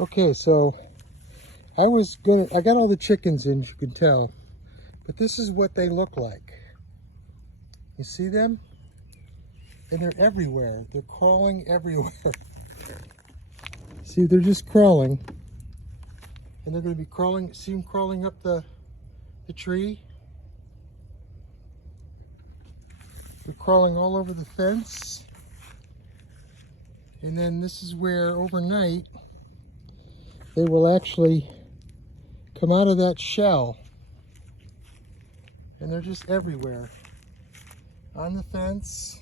Okay, so I got all the chickens in, as you can tell, but this is what they look like. You see them? And they're everywhere. They're crawling everywhere. See, they're just crawling. And they're going to be crawling, see them crawling up the tree? They're crawling all over the fence. And then this is where overnight they will actually come out of that shell. And they're just everywhere. On the fence,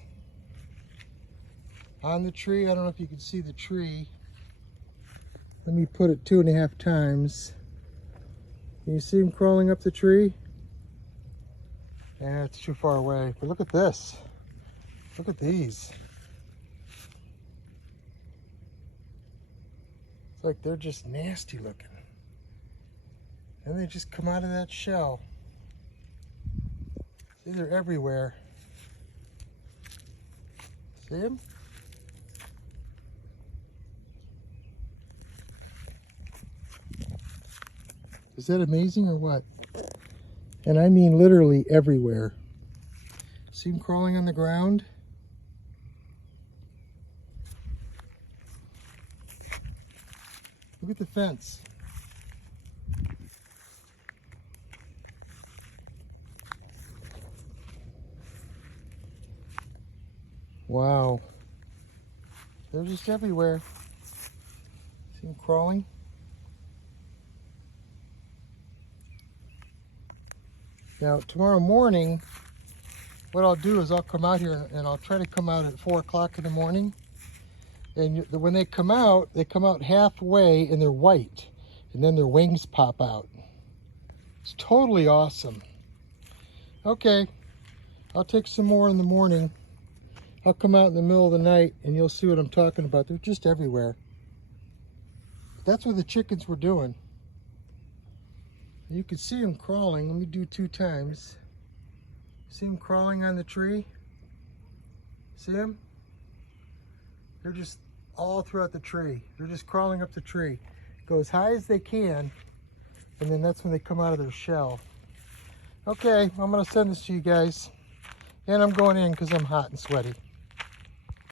on the tree. I don't know if you can see the tree. Let me put it 2.5 times. Can you see them crawling up the tree? Yeah, it's too far away. But look at this. Look at these. It's like they're just nasty looking. And they just come out of that shell. See, they're everywhere. See them? Is that amazing or what? And I mean literally everywhere. See them crawling on the ground? Look at the fence. Wow. They're just everywhere. See them crawling? Now, tomorrow morning, what I'll do is I'll come out here and I'll try to come out at 4 o'clock in the morning. And when they come out halfway and they're white. And then their wings pop out. It's totally awesome. Okay, I'll take some more in the morning. I'll come out in the middle of the night and you'll see what I'm talking about. They're just everywhere. That's what the chickens were doing. You can see them crawling. Let me do 2 times. See them crawling on the tree? See them? They're just all throughout the tree. They're just crawling up the tree. Go as high as they can, and then that's when they come out of their shell. Okay, I'm gonna send this to you guys. And I'm going in because I'm hot and sweaty.